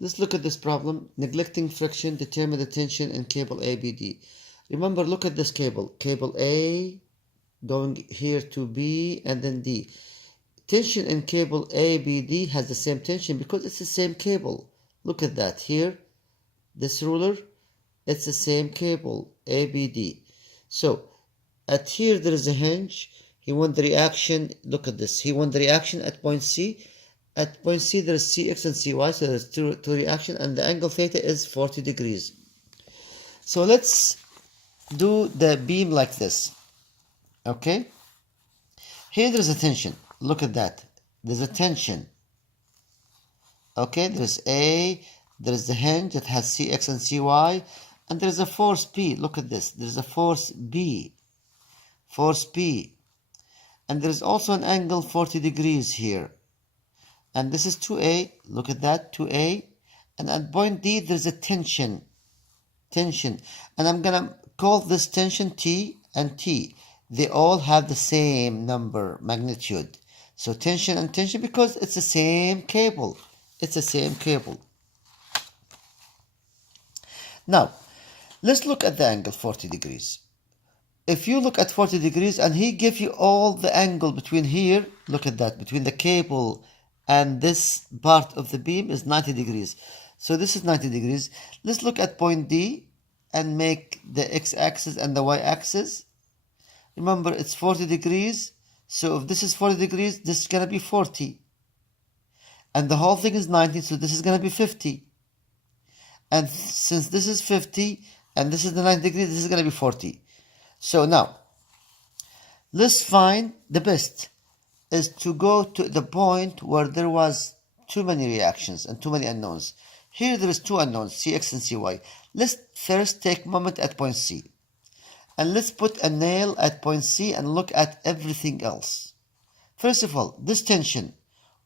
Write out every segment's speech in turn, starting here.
Let's look at this problem. Neglecting friction, determine the tension in cable ABD. Remember, look at this cable. Cable A going here to B and then D. Tension in cable ABD has the same tension because it's the same cable. Look at that here. This ruler, it's the same cable ABD. So at here there is a hinge. He wants the reaction. Look at this. He wants the reaction at point C. At point C there is Cx and Cy, so there's two reaction, and the angle theta is 40 degrees. So let's do the beam like this. Okay? Here there's a tension. Look at that. There's a tension. Okay, there's A, there's the hinge that has Cx and Cy, and there's a force P. Look at this. There's a force B. Force P. And there's also an angle 40 degrees here. And this is 2A. Look at that, 2A. And at point D, there's a tension. Tension. And I'm going to call this tension T and T. They all have the same number, magnitude. So tension and tension because it's the same cable. It's the same cable. Now, let's look at the angle 40 degrees. If you look at 40 degrees and he gives you all the angle between here, look at that, between the cable and this part of the beam is 90 degrees. So this is 90 degrees. Let's look at point D and make the x-axis and the y-axis. Remember, it's 40 degrees. So if this is 40 degrees, this is going to be 40. And the whole thing is 90, so this is going to be 50. And since this is 50 and this is the 90 degrees, this is going to be 40. So now, let's find the best is to go to the point where there was too many reactions and too many unknowns. Here there is two unknowns, Cx and Cy. Let's first take moment at point C. And let's put a nail at point C and look at everything else. First of all, this tension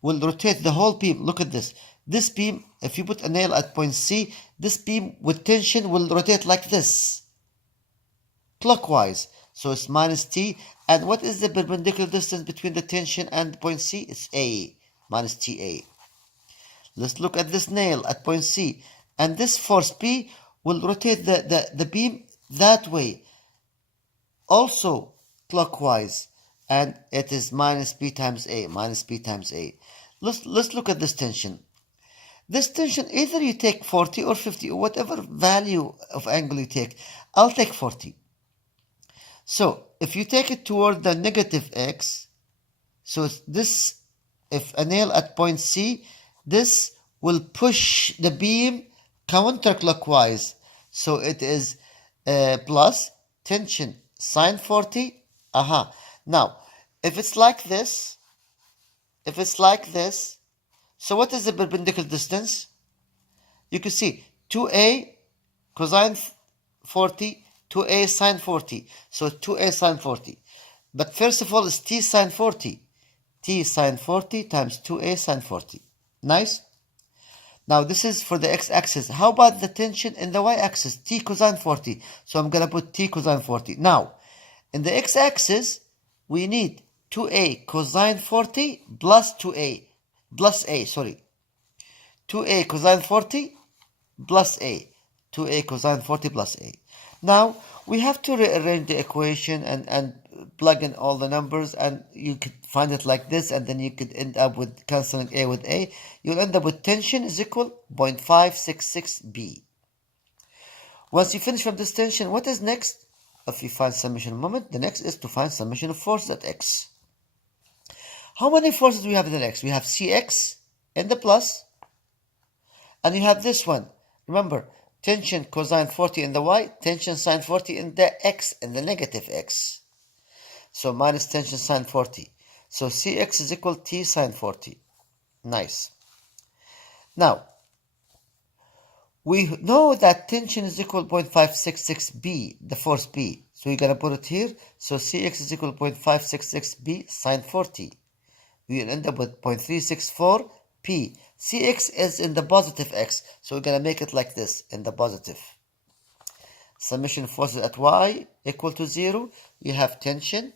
will rotate the whole beam. Look at this. This beam, if you put a nail at point C, this beam with tension will rotate like this, clockwise. So it's minus T. And what is the perpendicular distance between the tension and point C? It's A, minus TA. Let's look at this nail at point C. And this force P will rotate the beam that way, also clockwise. And it is minus P times A, minus P times A. Let's look at this tension. This tension, either you take 40 or 50, or whatever value of angle you take. I'll take 40. So if you take it toward the negative x, so this, if a nail at point C, this will push the beam counterclockwise. So it is plus tension sine 40. Now, if it's like this, so what is the perpendicular distance? You can see 2a cosine 40, 2a sine 40. So 2a sine 40. But first of all, it's t sine 40. T sine 40 times 2a sine 40. Nice? Now this is for the x-axis. How about the tension in the y-axis? T cosine 40. So I'm going to put t cosine 40. Now, in the x-axis, we need 2a cosine 40 plus 2a. Plus a, sorry. 2a cosine 40 plus a. 2a cosine 40 plus a. Now, we have to rearrange the equation and plug in all the numbers, and you could find it like this, and then you could end up with cancelling a with a. You'll end up with tension is equal 0.566 B. Once you finish from this tension, what is next? If you find summation of moment, the next is to find summation of forces at x. How many forces do we have in the x? We have Cx in the plus, and you have this one. Remember, tension cosine 40 in the y, tension sine 40 in the x, in the negative x. So minus tension sine 40. So Cx is equal T sine 40. Nice. Now, we know that tension is equal 0.566 B, the force B. So we're going to put it here. So Cx is equal 0.566 B sine 40. We'll end up with 0.364 P. Cx is in the positive x. So we're going to make it like this, in the positive. Summation forces at y equal to 0. You have tension.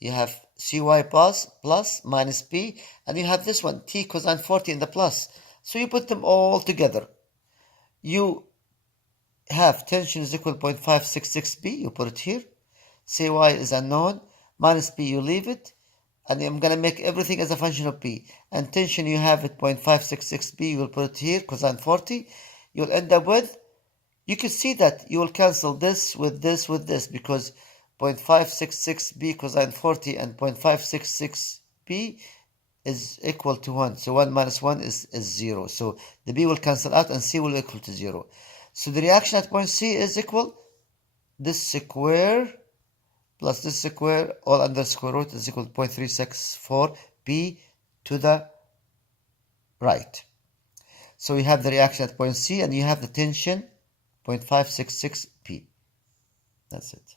You have Cy plus minus P. And you have this one, T cosine 40 in the plus. So you put them all together. You have tension is equal to 0.566 B, you put it here. Cy is unknown, minus B, you leave it. And I'm going to make everything as a function of B. And tension you have at 0.566 B, you will put it here, cosine 40. You'll end up with, you can see that you will cancel this, because 0.566 B cosine 40 and 0.566 B is equal to 1. So 1 minus 1 is 0. So the B will cancel out and C will equal to 0. So the reaction at point C is equal this square plus this square all under square root is equal to 0.364 B to the right. So we have the reaction at point C and you have the tension 0.566 P. That's it.